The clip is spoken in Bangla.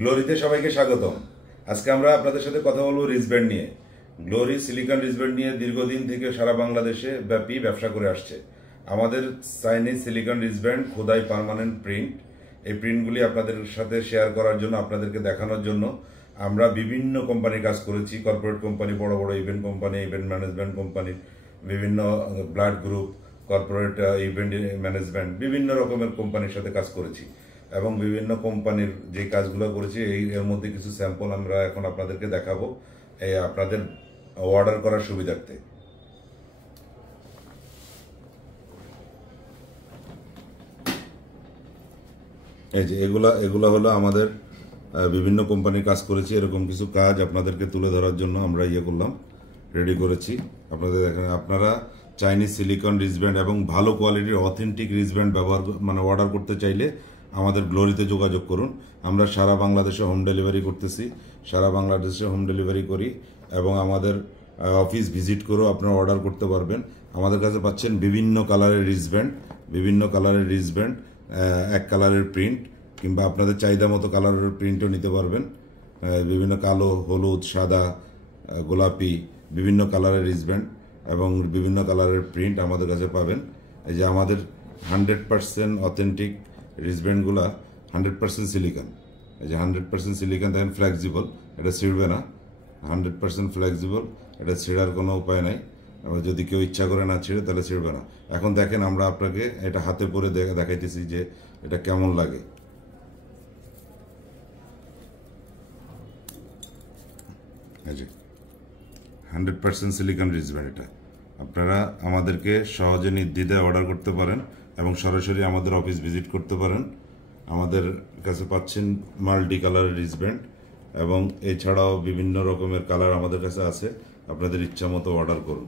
গ্লোরিতে সবাইকে স্বাগতম। আজকে আমরা আপনাদের সাথে কথা বলবো রিস্টব্যান্ড নিয়ে। গ্লোরি সিলিকন রিস্টব্যান্ড নিয়ে দীর্ঘদিন থেকে সারা বাংলাদেশে ব্যাপী ব্যবসা করে আসছে। আমাদের চাইনিজ সিলিকন রিস্টব্যান্ড খোদাই পার্মানেন্ট প্রিন্ট, এই প্রিন্টগুলি আপনাদের সাথে শেয়ার করার জন্য, আপনাদেরকে দেখানোর জন্য আমরা বিভিন্ন কোম্পানির কাজ করেছি। কর্পোরেট কোম্পানি, বড় বড় event company, event management company, বিভিন্ন blood group, corporate event management, বিভিন্ন রকমের কোম্পানির সাথে কাজ করেছি এবং বিভিন্ন কোম্পানির যে কাজগুলো করেছি এর মধ্যে কিছু স্যাম্পল আমরা এখন আপনাদেরকে দেখাবো আপনাদের অর্ডার করার সুবিধার্থে। এই যে এগুলা হলো আমাদের বিভিন্ন কোম্পানির কাজ করেছি। এরকম কিছু কাজ আপনাদেরকে তুলে ধরার জন্য আমরা করলাম, রেডি করেছি। আপনাদের দেখেন, আপনারা চাইনিজ সিলিকন রিস্টব্যান্ড এবং ভালো কোয়ালিটির অথেন্টিক রিস্টব্যান্ড অর্ডার করতে চাইলে আমাদের গ্লোরিতে যোগাযোগ করুন। আমরা সারা বাংলাদেশে হোম ডেলিভারি করতেছি, সারা বাংলাদেশে হোম ডেলিভারি করি এবং আমাদের অফিস ভিজিট করেও আপনারা অর্ডার করতে পারবেন। আমাদের কাছে পাচ্ছেন বিভিন্ন কালারের রিস্টব্যান্ড, এক কালারের প্রিন্ট, কিংবা আপনাদের চাহিদা মতো কালারের প্রিন্টও নিতে পারবেন। বিভিন্ন কালো, হলুদ, সাদা, গোলাপি, বিভিন্ন কালারের রিস্টব্যান্ড এবং বিভিন্ন কালারের প্রিন্ট আমাদের কাছে পাবেন। এই যে আমাদের 100% অথেন্টিক রিস্টব্যান্ডগুলা 100% সিলিকন। এই যে 100% সিলিকন, দেখেন ফ্লেক্সিবল, এটা ছিঁড়বে না। 100% ফ্লেক্সিবল, এটা ছিঁড়ার কোনো উপায় নাই। যদি কেউ ইচ্ছা করে না ছিঁড়ে তাহলে ছিঁড়বে না। এখন দেখেন, আমরা আপনাকে এটা হাতে পরে দেখাইতেছি যে এটা কেমন লাগে। এই যে 100% সিলিকন রিস্টব্যান্ড, এটা আপনারা আমাদেরকে সহজে নির্দ্বিধায় অর্ডার করতে পারেন এবং সরাসরি আমাদের অফিস ভিজিট করতে পারেন। আমাদের কাছে পাচ্ছেন মাল্টি কালারের রিস্টব্যান্ড এবং এছাড়াও বিভিন্ন রকমের কালার আমাদের কাছে আছে। আপনাদের ইচ্ছা মতো অর্ডার করুন।